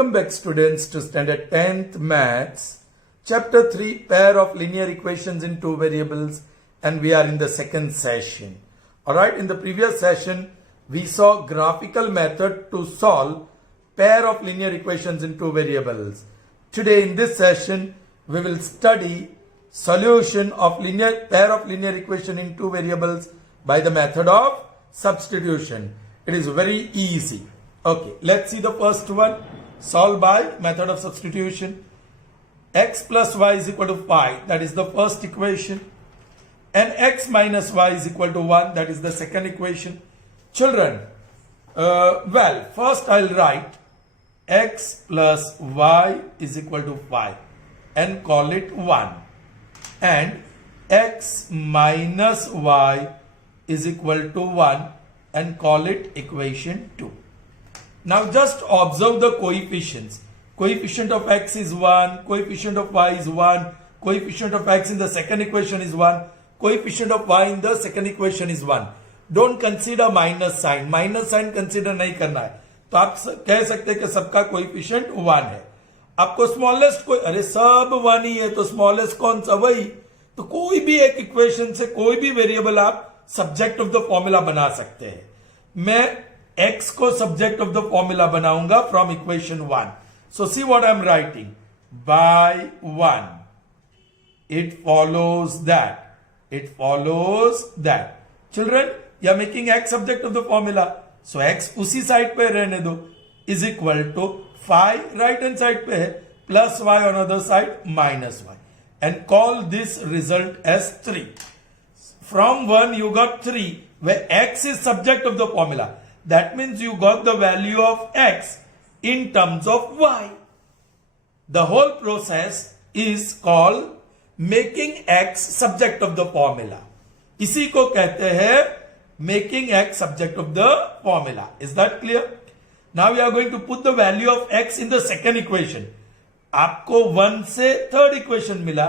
Welcome back students to standard 10th maths chapter 3 pair of linear equations in two variables, and we are in the second session. Alright, in the previous session we saw graphical method to solve pair of linear equations in two variables. Today in this session we will study solution of pair of linear equation in two variables by the method of substitution. It is very easy. Okay, let's see the first one. Solve by method of substitution. X plus y is equal to 5, that is the first equation, and x minus y is equal to 1, that is the second equation. Children, first I'll write x plus y is equal to 5 and call it 1, and x minus y is equal to 1 and call it equation 2. Now just observe the coefficients. Coefficient of x is 1, coefficient of y is 1, coefficient of x in the second equation is 1, coefficient of y in the second equation is 1. Don't consider minus sign. Minus sign consider नहीं करना है. तो आप कह सकते हैं कि सबका कोएफिशिएंट 1 है. आपको स्मॉलेस्ट कोई, अरे सब 1 ही है तो स्मॉलेस्ट कौन सा, वही. तो कोई भी एक इक्वेशन से कोई भी वेरिएबल आप सब्जेक्ट ऑफ द फॉर्मूला बना सकते हैं. मैं x को सब्जेक्ट ऑफ द फॉर्मूला बनाऊंगा from equation 1. So see what I am writing. By 1 it follows that children you are making x subject of the formula, so x उसी side पे रहने दो, is equal to 5 right hand side पे है, plus y on other side minus y, and call this result as 3. From 1 you got 3 where x is subject of the formula. That means you got the value of x in terms of y. The whole process is called making x subject of the formula. इसी को कहते हैं making x subject of the formula. Is that clear? Now we are going to put the value of x in the second equation. आपको 1 से third equation मिला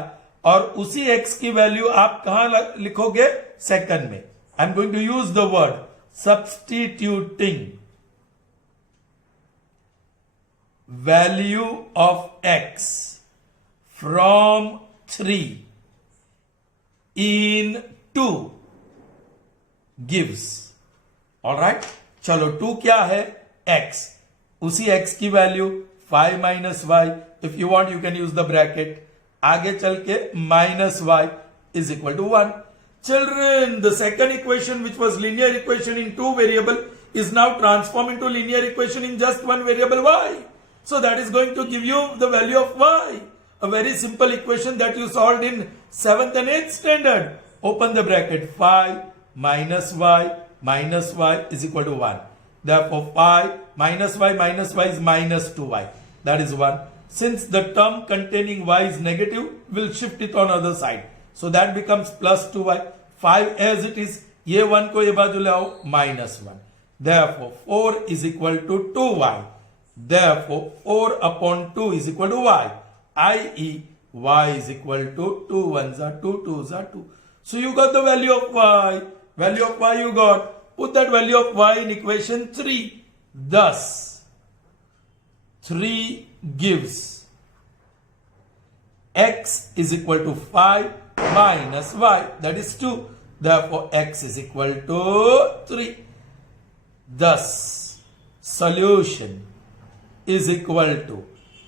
और उसी x की वैल्यू आप कहां लिखोगे, सेकंड में. I am going to use the word substituting value of x from 3 in 2 gives. Alright, चलो 2 क्या है, x. उसी x की value 5 minus y. If you want you can use the bracket. आगे चल के minus y is equal to 1. Children, the second equation which was linear equation in two variable is now transformed into linear equation in just one variable y. So that is going to give you the value of y. A very simple equation that you solved in 7th and 8th standard. Open the bracket. 5 minus y is equal to 1. Therefore 5 minus y is minus 2y. That is 1. Since the term containing y is negative, we'll shift it on other side. So that becomes plus 2y. 5 as it is. ये 1 को ये बाजू ले आओ, minus 1. Therefore 4 is equal to 2y. Therefore 4 upon 2 is equal to y. i.e. y is equal to 2 1s are 2, 2s are 2. So you got the value of y. Value of y you got. Put that value of y in equation 3. Thus 3 gives x is equal to 5 minus y, that is 2. Therefore x is equal to 3. Thus solution is equal to,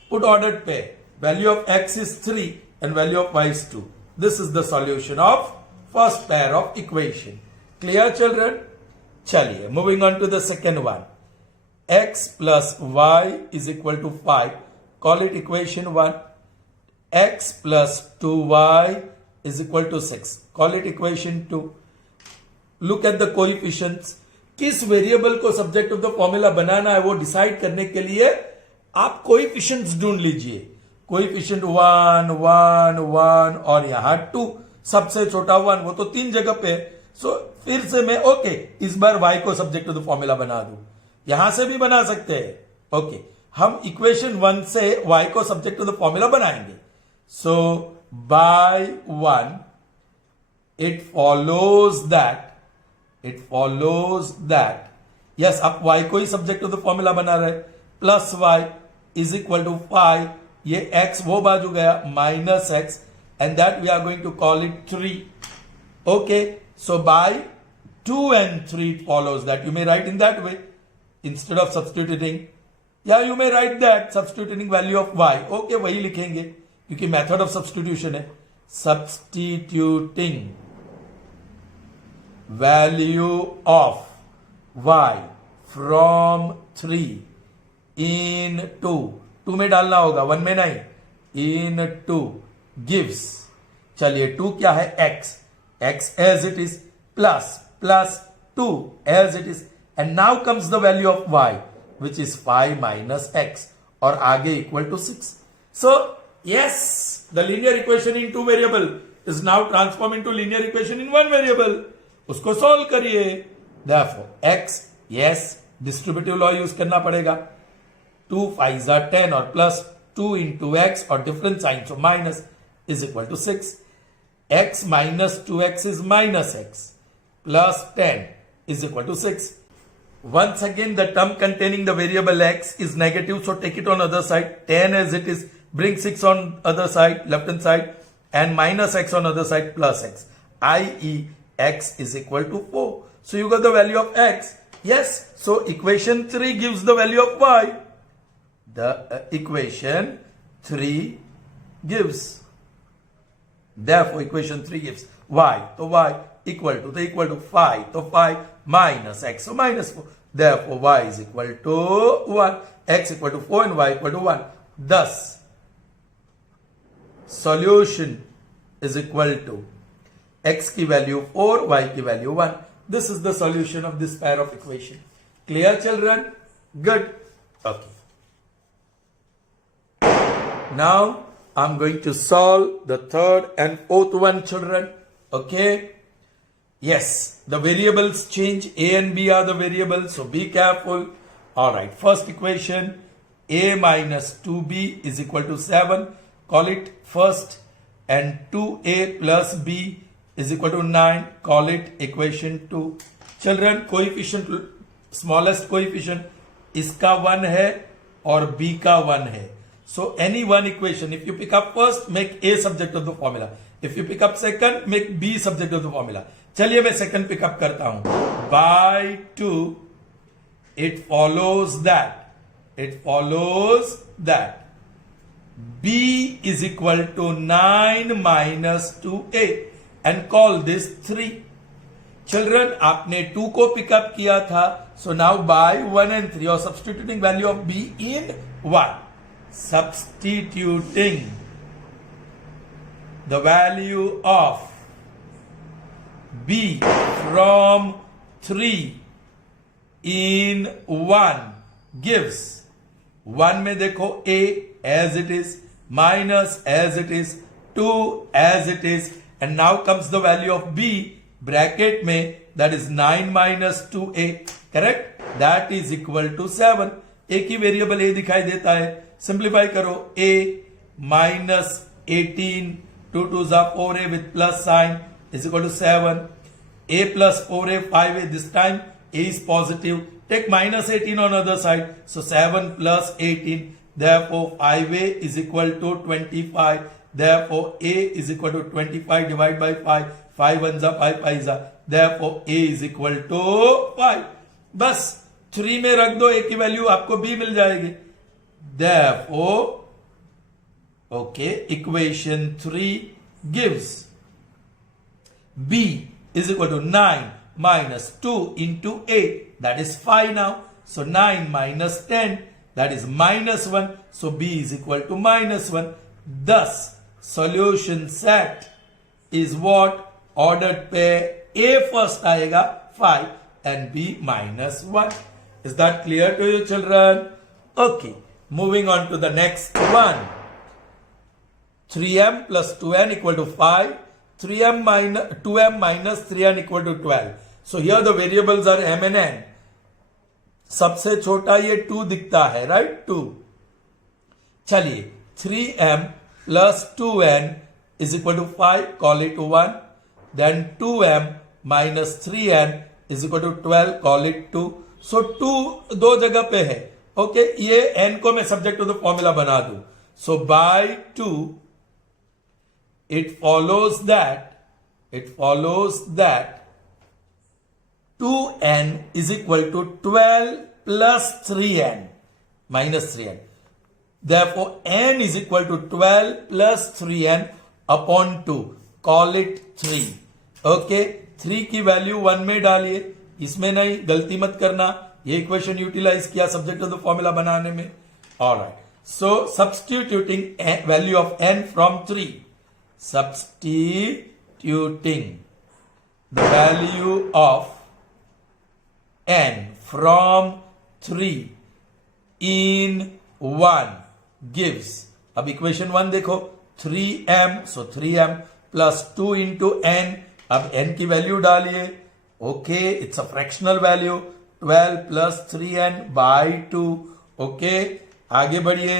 put ordered pair, value of x is 3 and value of y is 2. This is the solution of first pair of equation. Clear children? Chaliye, moving on to the second one. X plus y is equal to 5. Call it equation 1. X plus 2y is equal to 6. Call it equation 2. Look at the coefficients. किस variable को subject of the formula बनाना है वो decide करने के लिए आप coefficients ढूंढ लीजिए. कोएफिशिएंट 1 1 1 और यहां 2, सबसे छोटा 1, वो तो 3 जगह पे है. सो फिर से मैं इस बार y को सब्जेक्ट ऑफ द फॉर्मूला बना दूं. यहां से भी बना सकते हैं. हम इक्वेशन 1 से y को सब्जेक्ट ऑफ द फॉर्मूला बनाएंगे. So by 1 it follows that yes, आप y को ही सब्जेक्ट ऑफ द फॉर्मूला बना रहे, plus y is equal to 5, ये x वो बाजू गया minus x, and that we are going to call it 3. Okay, so by 2 and 3 it follows that you may write in that way instead of substituting. Yeah, you may write that substituting value of y. Okay, वही लिखेंगे क्योंकि method of substitution है. Substituting value of y from 3 into 2 में डालना होगा, 1 में नहीं, into gives, चलिए 2 क्या है x as it is plus 2 as it is, and now comes the value of y which is 5 minus x और आगे equal to 6. So yes, the linear equation in 2 variable is now transformed into linear equation in 1 variable. उसको solve करिए. Therefore x, yes, distributive law use करना पड़ेगा. 2 5s are 10 और plus 2 into x और different sign, so minus is equal to 6. X minus 2x is minus x plus 10 is equal to 6. Once again the term containing the variable x is negative, so take it on other side. 10 as it is, bring 6 on other side, left hand side, and minus x on other side plus x, i.e. x is equal to 4. So you got the value of x. Yes, so equation 3 gives the value of y. The equation 3 gives. Therefore, equation 3 gives y. So y equal to 5. So 5 minus x. So minus 4. Therefore, y is equal to 1. X equal to 4 and y equal to 1. Thus, solution is equal to x की value 4, y की value 1. This is the solution of this pair of equation. Clear, children? Good. Okay. Now, I'm going to solve the third and fourth one, children. Okay. Yes, the variables change. A and B are the variables, so be careful. Alright, first equation, A minus 2B is equal to 7. Call it first. And 2A plus B is equal to 9. Call it equation 2. Children, coefficient, smallest coefficient, इसका 1 है और B का 1 है. So any one equation, if you pick up first, make A subject of the formula. If you pick up second, make B subject of the formula. चलिए मैं second pick up करता हूं. By 2, it follows that B is equal to 9 minus 2A and call this 3. Children, आपने 2 को pick up किया था. So now by 1 and 3, or substituting value of B in 1. Substituting the value of B from 3 in 1 gives 1 में देखो A as it is, minus as it is, 2 as it is, and now comes the value of B bracket में, that is 9 minus 2A, correct? That is equal to 7. A की variable A दिखाई देता है. Simplify करो. A minus 18, 2 2s are 4A with plus sign is equal to 7. A plus 4A, 5A. This time A is positive. Take minus 18 on other side. So 7 plus 18. Therefore 5A is equal to 25. Therefore A is equal to 25 divided by 5. 5 ones are 5 5s are. Therefore A is equal to 5. बस 3 में रख दो. A की value आपको B मिल जाएगी. Therefore, okay, equation 3 gives B is equal to 9 minus 2 into A, that is 5 now. So 9 minus 10, that is minus 1. So B is equal to minus 1. Thus, solution set is what? Ordered pair A first आएगा 5 and B minus 1. Is that clear to you, children? Okay. Moving on to the next one. 3m plus 2n equal to 5. 2m minus 3n equal to 12. So here the variables are m and n. सबसे छोटा ये 2 दिखता है, right? 2. चलिए 3m plus 2n is equal to 5. Call it 1. Then 2m minus 3n is equal to 12. Call it 2. So 2 दो जगह पे है. ओके, ये n को मैं सब्जेक्ट टू द फॉर्मूला बना दूं. सो by 2 it follows that 2n is equal to 12 plus 3n minus 3n. Therefore, n is equal to 12 plus 3n upon 2. Call it 3. Okay, 3 की वैल्यू 1 में डालिए, इसमें नहीं, गलती मत करना. ये इक्वेशन यूटिलाइज किया सब्जेक्ट ऑफ द फॉर्मूला बनाने में. Alright, so substituting value of n from 3. Substituting the value of n from 3 in 1 gives, अब इक्वेशन 1 देखो, 3m, so 3m plus 2 into n. अब n की वैल्यू डालिए. Okay, it's a fractional value. 12 plus 3n by 2. Okay, आगे बढ़िए.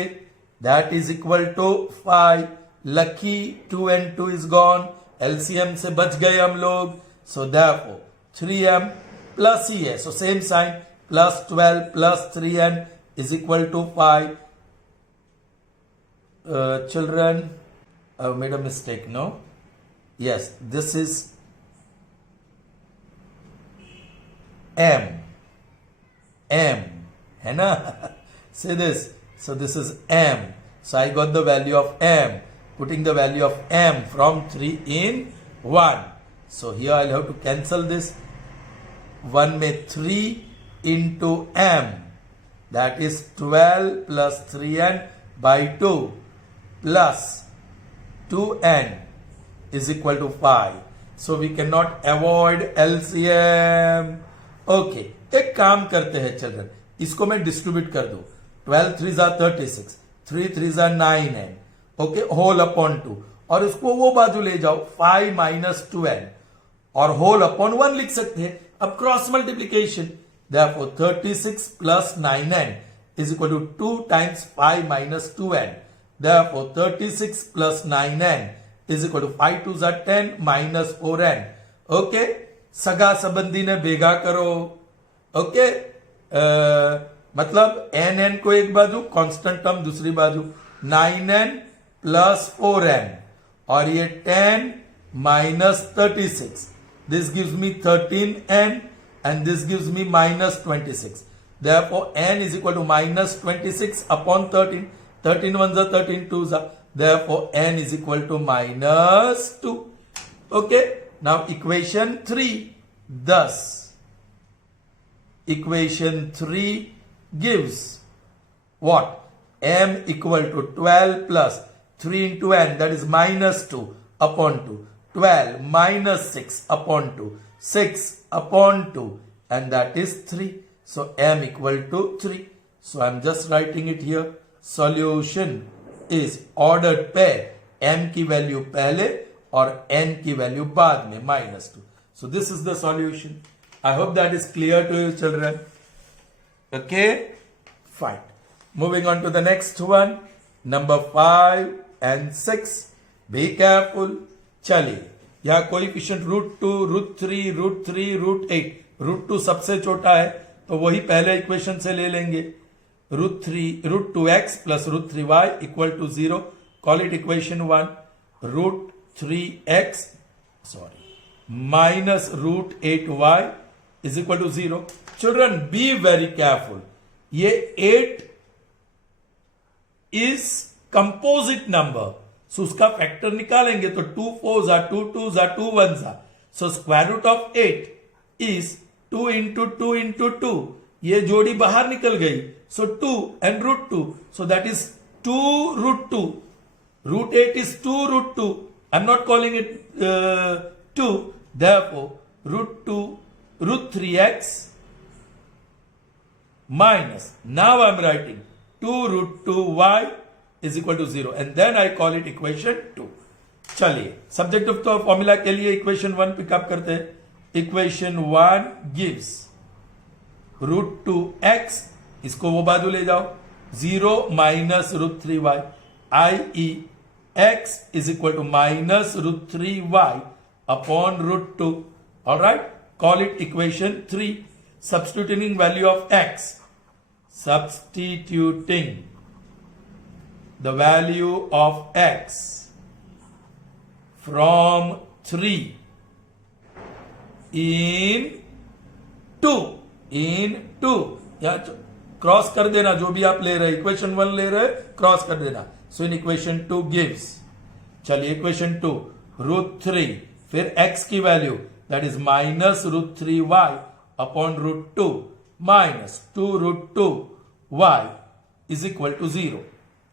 That is equal to 5. Lucky 2 and 2 is gone. LCM से बच गए हम लोग. सो therefore 3m प्लस ही है, so same sign, plus 12 plus 3n is equal to 5. Children, I made a mistake, no? Yes, this is m, है ना? Say this. So this is m. So I got the value of m. Putting the value of m from 3 in 1. So here I'll have to cancel this. 1 में 3 into m. That is 12 plus 3n by 2 plus 2n is equal to 5. So we cannot avoid LCM. Okay, एक काम करते हैं children, इसको मैं distribute कर दूं. 12 3s are 36, 3 3s are 9n. Okay, whole upon 2, और इसको वो बाजू ले जाओ 5 माइनस 2n, और होल अपॉन 1 लिख सकते हैं. अब cross multiplication, therefore 36 plus 9n is equal to 2 times 5 minus 2n. Therefore 36 plus 9n is equal to 5 2s are 10 minus 4n. Okay, सगा संबंधी ने भेगा करो. ओके, मतलब n को एक बाजू, कांस्टेंट टर्म दूसरी बाजू, 9n प्लस 4n, और ये 10 minus 36. This gives me 13n and this gives me minus 26. Therefore n is equal to minus 26 upon 13. 13 ones are 13 twos are. Therefore n is equal to minus 2. Okay, now equation 3. Thus equation 3 gives what? M equal to 12 plus 3 into n, that is minus 2 upon 2. 12 minus 6 upon 2. 6 upon 2, and that is 3. So m equal to 3. So I am just writing it here. Solution is ordered pair. m की value पहले और n की value बाद में, minus 2. So this is the solution. I hope that is clear to you children. Okay, fine. Moving on to the next one, number 5 and 6. Be careful. चलिए, यहाँ coefficient √2, √3, √3, √8. √2 सबसे छोटा है, तो वही पहले इक्वेशन से ले लेंगे. √2x plus √3y equal to 0. Call it equation 1. √3x, minus √8y is equal to 0. Children, be very careful. ये 8 is composite number. So उसका फैक्टर निकालेंगे तो 2 4s are 2 2s are 2 1s are. So square root of 8 is 2 into 2 into 2. ये जोड़ी बाहर निकल गई. So 2 and √2. So that is 2 √2. √8 is 2 √2. I'm not calling it 2. Therefore √2 √3x minus. Now I'm writing 2 √2y is equal to 0, and then I call it equation 2. चलिए, subject of तो formula के लिए equation 1 pickup करते हैं. Equation 1 gives √2x, इसको वो बाजू ले जाओ, 0 minus √3y, i.e. x is equal to minus √3y upon √2. All right, call it equation 3. Substituting value of x. substituting the value of x from 3 in 2 यहां cross कर देना, जो भी आप ले रहे इक्वेशन 1 ले रहे क्रॉस कर देना. सो इन इक्वेशन 2 गिव्स, चलिए इक्वेशन 2 √3 फिर x की value that is -√3y upon √2 minus 2√2y is equal to 0.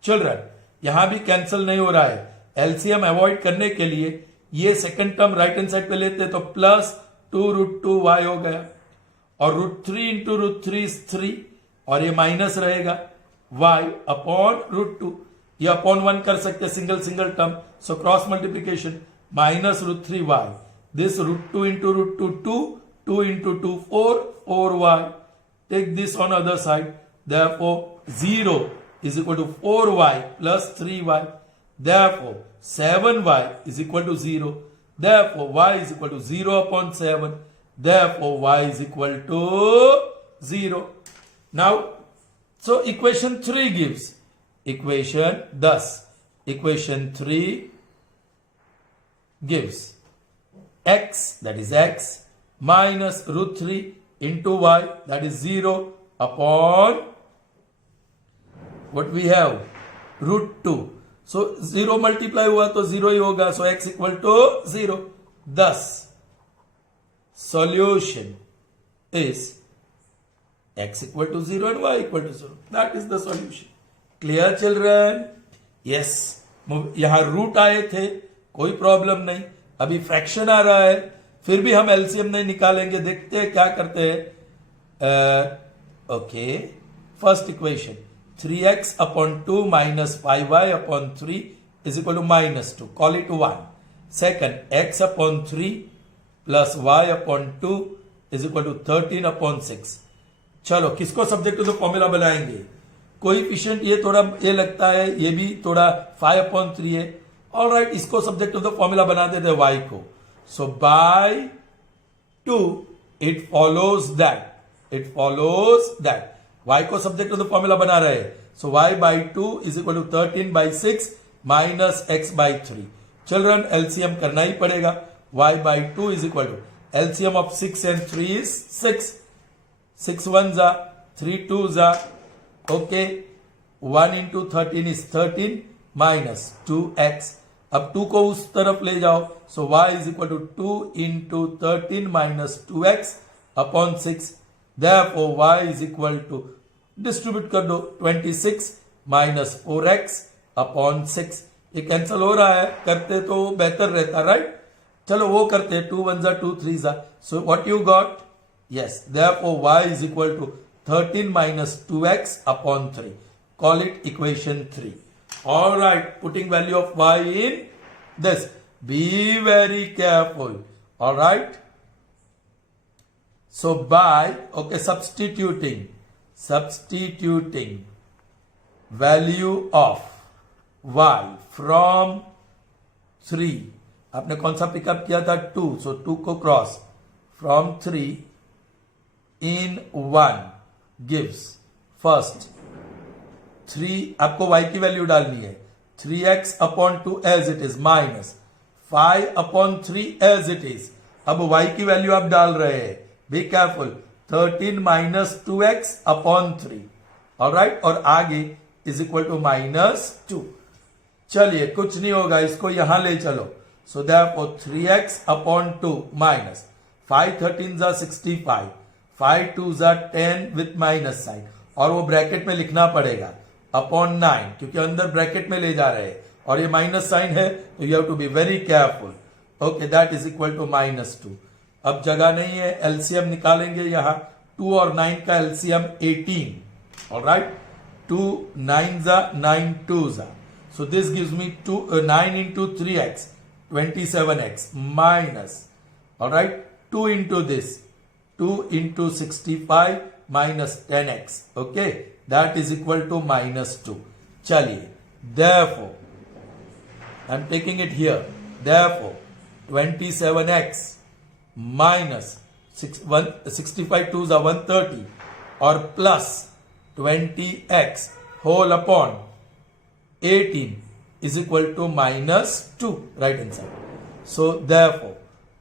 Children यहां भी कैंसिल नहीं हो रहा है. एलसीएम अवॉइड करने के लिए ये second term right hand side पे लेते हैं तो प्लस 2√2y हो गया और √3 इंटू √3 इज 3 और ये माइनस रहेगा y अपॉन √2. ये अपॉन 1 कर सकते हैं single term. So cross multiplication -√3y this √2 into √2 2 into 2 4y. Take this on other side, therefore 0 is equal to 4y plus 3y. Therefore 7y is equal to 0. Therefore y is equal to 0 upon 7. Therefore y is equal to 0. Now, so equation 3 gives equation 3 gives x, that is x, minus √3 into y, that is 0 upon what we have √2. So 0 multiply हुआ तो 0 ही होगा. So x equal to 0. Thus solution is x equal to 0 and y equal to 0. That is the solution. Clear children? Yes. यहां root आए थे, कोई problem नहीं. अभी fraction आ रहा है, फिर भी हम एलसीएम नहीं निकालेंगे. देखते हैं क्या करते हैं. Okay, first equation 3x upon 2 minus 5y upon 3 is equal to -2. Call it 1. Second, x upon 3 plus y upon 2 is equal to 13 upon 6. चलो किसको सब्जेक्ट टू द फॉर्मूला बनाएंगे. कोएफिशिएंट ये थोड़ा ये लगता है, ये भी थोड़ा 5 upon 3 है. ऑल राइट, इसको सब्जेक्ट टू द फॉर्मूला बना देते हैं y को. So by 2 it follows that y को सब्जेक्ट टू द फॉर्मूला बना रहे हैं. So y by 2 is equal to 13 by 6 minus x by 3. Children LCM करना ही पड़ेगा. y by 2 is equal to LCM of 6 and 3 is 6. 6 1s are 3 2s are okay. 1 into 13 is 13 minus 2x. अब 2 को उस तरफ ले जाओ. सो y is equal to 2 into 13 minus 2x upon 6. Therefore y is equal to, distribute कर दो, 26 minus 4x upon 6. ये cancel हो रहा है, करते तो बेहतर रहता, राइट. चलो वो करते हैं. 2 1s are 2 3s are. So what you got? Yes. Therefore y is equal to 13 minus 2x upon 3. Call it equation 3. All right. Putting value of y in this. Be very careful. All right. So by, okay, substituting value of y from 3. आपने कौन सा pickup किया था? 2. सो 2 को cross from 3 in 1 gives first 3. आपको y की value डालनी है. 3x upon 2 as it is minus 5 upon 3 as it is. अब y की वैल्यू आप डाल रहे हैं. Be careful. 13 minus 2x upon 3. All right. और आगे इज इक्वल टू -2. चलिए कुछ नहीं होगा, इसको यहां ले चलो. So therefore 3x upon 2 minus 5 13s are 65. 5 2s are 10 with minus sign. और वो ब्रैकेट में लिखना पड़ेगा अपॉन 9, क्योंकि अंदर ब्रैकेट में ले जा रहे हैं और ये माइनस साइन है, तो you have to be very careful. Okay, that is equal to -2. अब जगह नहीं है, एलसीएम निकालेंगे यहां. 2 और 9 का LCM 18. All right. 2 9s are 9 2s are. So this gives me 9 into 3x 27x minus, all right, 2 into this 2 into 65 minus 10x. Okay, that is equal to -2. चलिए, therefore I'm taking it here. Therefore 27x minus 65 2s are 130 और plus 20x whole upon 18 is equal to minus 2, right hand side. So therefore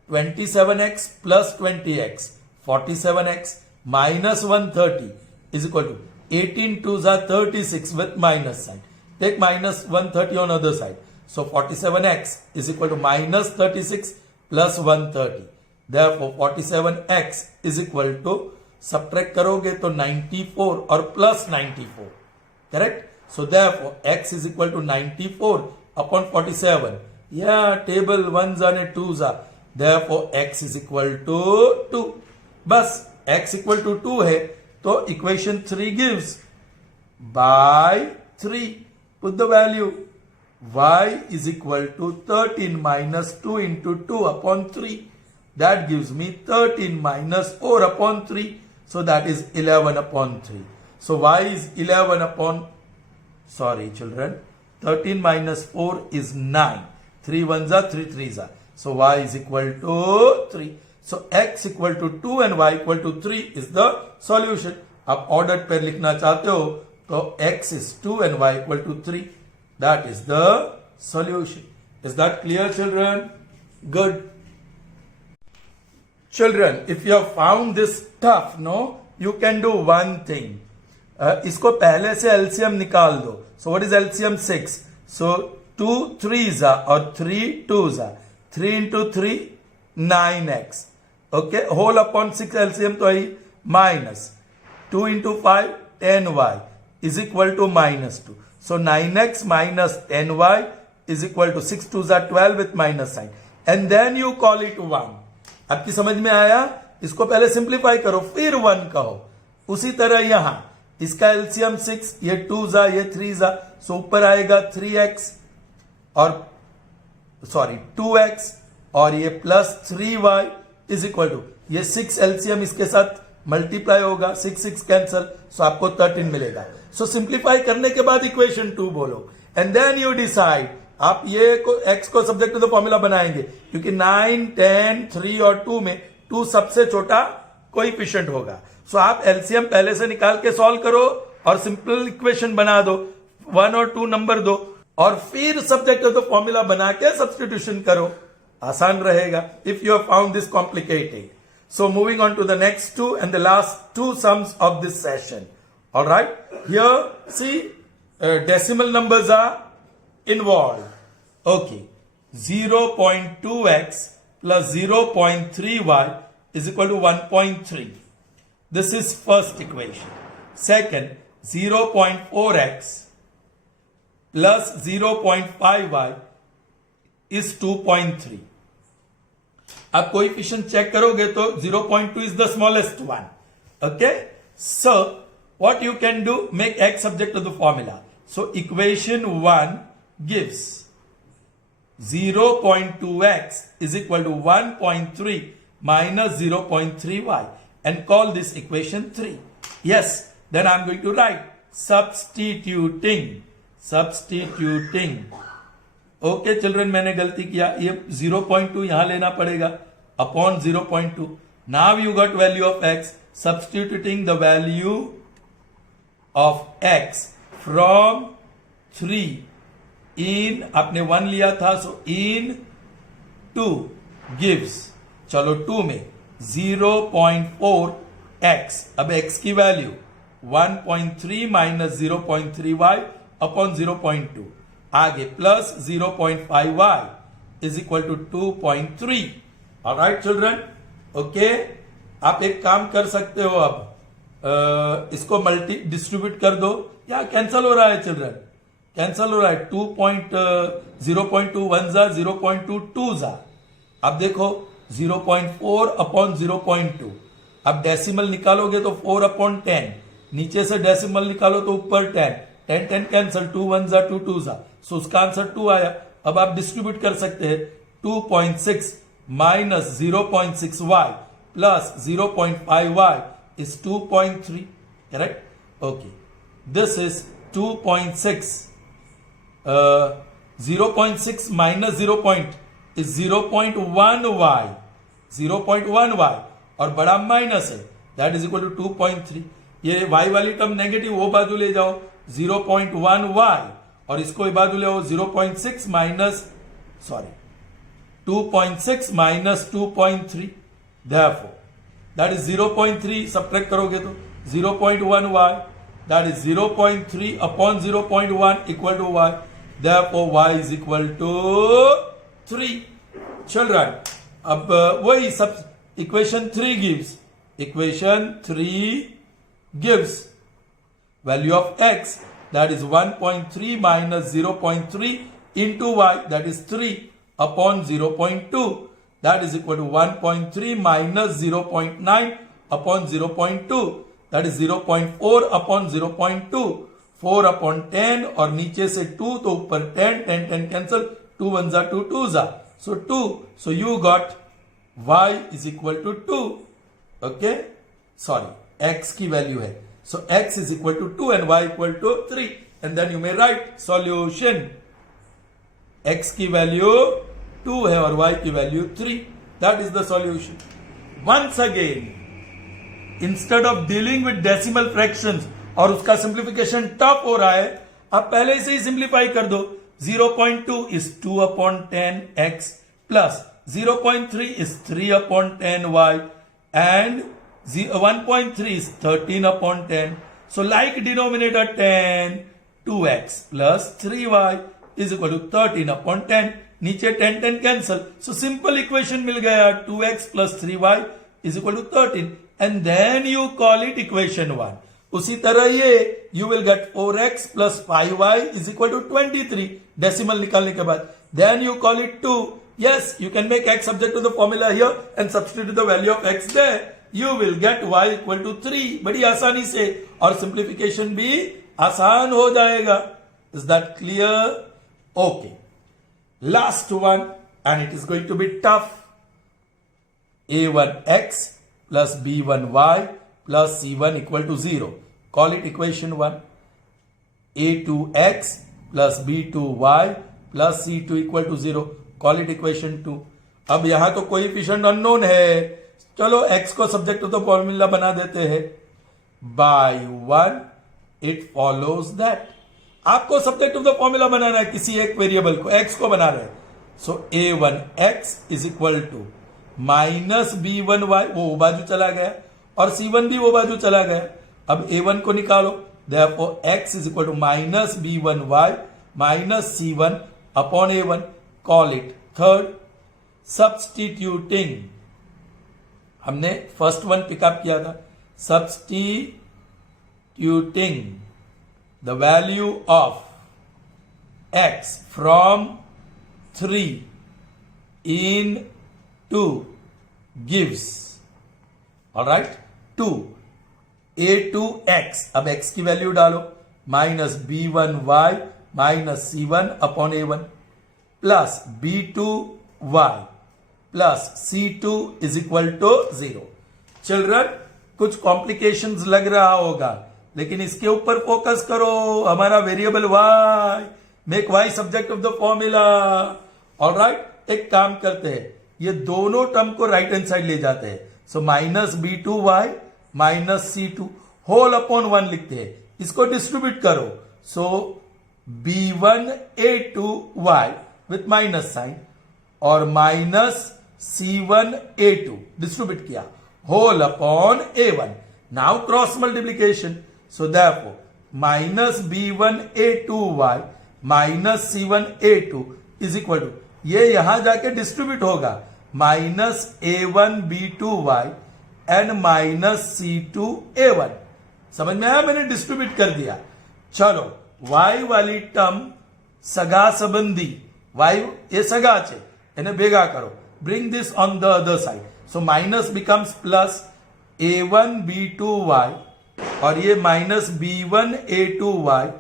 27x plus 20x, 47x minus 130 is equal to 18 2s are 36 with minus sign. Take minus 130 on other side. So 47x is equal to minus 36 plus 130. Therefore 47x is equal to, subtract करोगे तो 94 और plus 94. Correct? So therefore x is equal to 94 upon 47. Yeah, table ones and twos are. Therefore x is equal to 2. बस x equal to 2 है तो equation 3 gives by 3. Put the value. Y is equal to 13 minus 2 into 2 upon 3. That gives me 13 minus 4 upon 3. So that is 11 upon 3. So y is 11 upon, sorry children, 13 minus 4 is 9. 3 ones are 3 threes are. So y is equal to 3. So x equal to 2 and y equal to 3 is the solution. आप ordered pair लिखना चाहते हो तो x is 2 and y equal to 3. That is the solution. Is that clear, children? Good. Children, if you have found this tough, no, you can do one thing. इसको पहले से LCM निकाल दो. So what is LCM? 6. So 2 3s are or 3 2s are. 3 into 3, 9x. Okay, whole upon 6 LCM तो आई minus 2 into 5, 10y is equal to minus 2. So 9x minus 10y is equal to 6 2s are 12 with minus sign. And then you call it 1. आपकी समझ में आया? इसको पहले simplify करो फिर 1 कहो. उसी तरह यहां इसका एलसीएम 6, ये 2s are, ये 3s are. सो ऊपर आएगा 3x और सॉरी 2x और ये plus 3y is equal to ये 6 एलसीएम इसके साथ मल्टीप्लाई होगा, 6 6 कैंसल, सो आपको 13 मिलेगा. सो सिंप्लीफाई करने के बाद इक्वेशन 2 बोलो एंड देन यू डिसाइड. आप ये x को सब्जेक्ट टू द फॉर्मूला बनाएंगे क्योंकि 9 10 3 और 2 में 2 सबसे छोटा कोएफिशिएंट होगा. सो आप एलसीएम पहले से निकाल के सॉल्व करो और सिंपल इक्वेशन बना दो, 1 और 2 नंबर दो और फिर सब्जेक्ट टू द फॉर्मूला बना के सब्स्टिट्यूशन करो. आसान रहेगा if you have found this complicated. So moving on to the next two and the last two sums of this session. All right. Here, see, decimal numbers are involved. Okay. 0.2x plus 0.3y is equal to 1.3. This is first equation. Second, 0.4x plus 0.5y is 2.3. आप coefficient check करोगे तो 0.2 is the smallest one. Okay, so what you can do, make x subject to the formula. So equation 1 gives 0.2x is equal to 1.3 minus 0.3y and call this equation 3. Yes, then I'm going to write substituting. Okay children, मैंने गलती किया, ये 0.2 यहां लेना पड़ेगा upon 0.2. Now you got value of x, substituting the value of x from 3 इन, आपने 1 लिया था, सो इन 2 गिव्स, चलो 2 में 0.4x. अब x की वैल्यू 1.3 माइनस 0.3y अपॉन 0.2, आगे plus 0.5y is equal to 2.3. Alright children, okay. आप एक काम कर सकते हो, अब इसको मल्टी डिस्ट्रीब्यूट कर दो या कैंसल हो रहा है चिल्ड्रन, कैंसल हो रहा है. 0.2 1 जा 0.2 2 जा. अब देखो 0.4 अपॉन 0.2. अब डेसिमल निकालोगे तो 4 अपॉन 10, नीचे से डेसिमल निकालो तो ऊपर 10 10 कैंसल, 2 1 जा 2 2 जा. सो उसका आंसर 2 आया. अब आप डिस्ट्रीब्यूट कर सकते हैं 2.6 minus 0.6y plus 0.5y is 2.3. Correct. Okay, this is 2.6. 0.6 minus 0 is 0.1y, 0.1y और बड़ा माइनस है, दैट इज इक्वल टू 2.3. ये y वाली टर्म नेगेटिव, वो बाजू ले जाओ 0.1 y, और इसको ये बाजू ले आओ 0.6 minus 2.6 minus 2.3, therefore that is 0.3, subtract करोगे तो 0.1 y, that is 0.3 upon 0.1 equal to y, therefore y is equal to 3. Children, अब वही सब equation 3 gives value of x, that is 1.3 minus 0.3 into y, that is 3 upon 0.2, that is equal to 1.3 minus 0.9 upon 0.2, that is 0.4 upon 0.2, 4 upon 10, और नीचे से 2 तो ऊपर 10, 10 10 cancel, 2 1 जा 2 2 जा, so 2, so you got y is equal to 2. Okay, sorry, x की value है, so x is equal to 2 and y equal to 3, and then you may write solution. x की वैल्यू 2 है और y की value 3, that is the solution. Once again, instead of dealing with decimal fractions और उसका simplification tough हो रहा है, आप पहले से ही सिंप्लीफाई कर दो. 0.2 is 2 upon 10 x plus 0.3 is 3 upon 10 y and 1.3 is 13 upon 10. So like denominator 10, 2x plus 3y is equal to 13 upon 10. नीचे 10 10 कैंसल, so simple equation मिल गया, 2x plus 3y is equal to 13, and then you call it equation 1. उसी तरह ये you will get 4x plus 5y is equal to 23 decimal निकालने के बाद, then you call it 2. Yes, you can make x subject to the formula here and substitute the value of x there. You will get y equal to 3 बड़ी आसानी से, और simplification भी आसान हो जाएगा. Is that clear? Okay. Last one, and it is going to be tough. a1x plus b1y plus c1 equal to 0. Call it equation 1. a2x plus b2y plus c2 equal to 0. Call it equation 2. अब यहां तो coefficient unknown है, चलो x को subject to the formula बना देते हैं. By 1 it follows that, आपको सब्जेक्ट ऑफ द फॉर्मूला बनाना है, किसी एक वेरिएबल को, x को बना रहे हैं. So a1x is equal to minus b1y, वो बाजू चला गया, और c1 भी वो बाजू चला गया. अब a1 को निकालो, therefore x is equal to minus b1y minus c1 upon a1. Call it third. Substituting, हमने फर्स्ट वन पिकअप किया था. Substituting the value of x from 3 in 2 gives, all right, 2 a2x, अब x की value डालो, minus b1y minus c1 upon a1 plus b2y plus c2 is equal to 0. Children, कुछ complications लग रहा होगा, लेकिन इसके ऊपर फोकस करो. हमारा variable y, make y subject of the formula. Alright, एक काम करते हैं, ये दोनों टर्म को राइट हैंड साइड ले जाते हैं. So minus b2y minus c2 whole upon 1 लिखते हैं, इसको डिस्ट्रीब्यूट करो. So b1a2y with minus sign और माइनस c1a2 डिस्ट्रीब्यूट किया, whole upon a1. Now cross multiplication. So therefore, minus b1a2y minus c1a2 is equal to, ये यहां जाके distribute होगा, minus a1b2y and minus c2a1. समझ में आया? मैंने डिस्ट्रीब्यूट कर दिया. चलो, y वाली टर्म सगा संबंधी, y ये सगा છે એને ભેગા કરો. Bring this on the other side. So minus becomes plus a1b2y और ये माइनस b1a2y,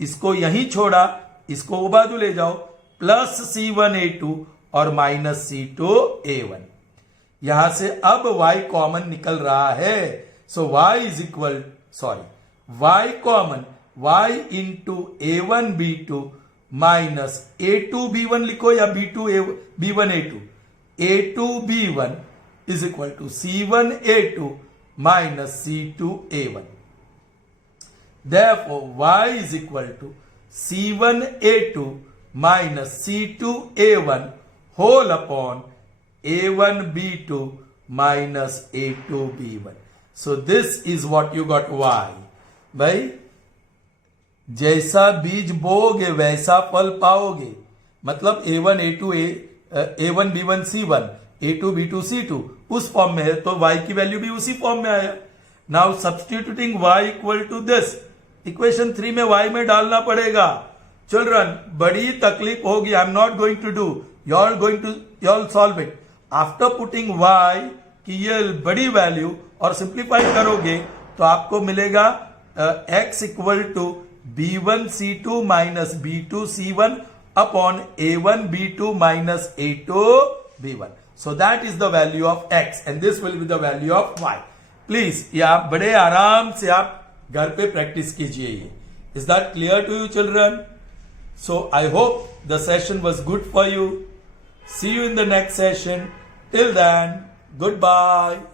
इसको यहीं छोड़ा, इसको वो बाजू ले जाओ, प्लस c1a2 और माइनस c2a1. यहां से अब y कॉमन निकल रहा है. So y is equal, sorry, y common, y into a1b2 minus a2b1 लिखो या b1a2, a2b1 is equal to c1a2 minus c2a1. Therefore, y is equal to C1A2 minus C2A1 whole upon A1B2 minus A2B1. So this is what you got y. भाई जैसा बीज बोओगे वैसा फल पाओगे, मतलब A1 A2 A1 B1 C1 A2 B2 C2 उस form में है, तो y की वैल्यू भी उसी फॉर्म में आया. Now substituting y equal to this, equation 3 में y में डालना पड़ेगा. चिल्ड्रन बड़ी तकलीफ होगी, I am not going to do, you all solve it. After putting y की ये बड़ी वैल्यू और सिंप्लीफाई करोगे तो आपको मिलेगा x equal to B1 C2 minus B2 C1 upon A1 B2 minus A2 B1. So that is the value of x and this will be the value of y. Please, ये आप बड़े आराम से आप घर पे प्रैक्टिस कीजिए ये. Is that clear to you, children? So I hope the session was good for you. See you in the next session. Till then, goodbye.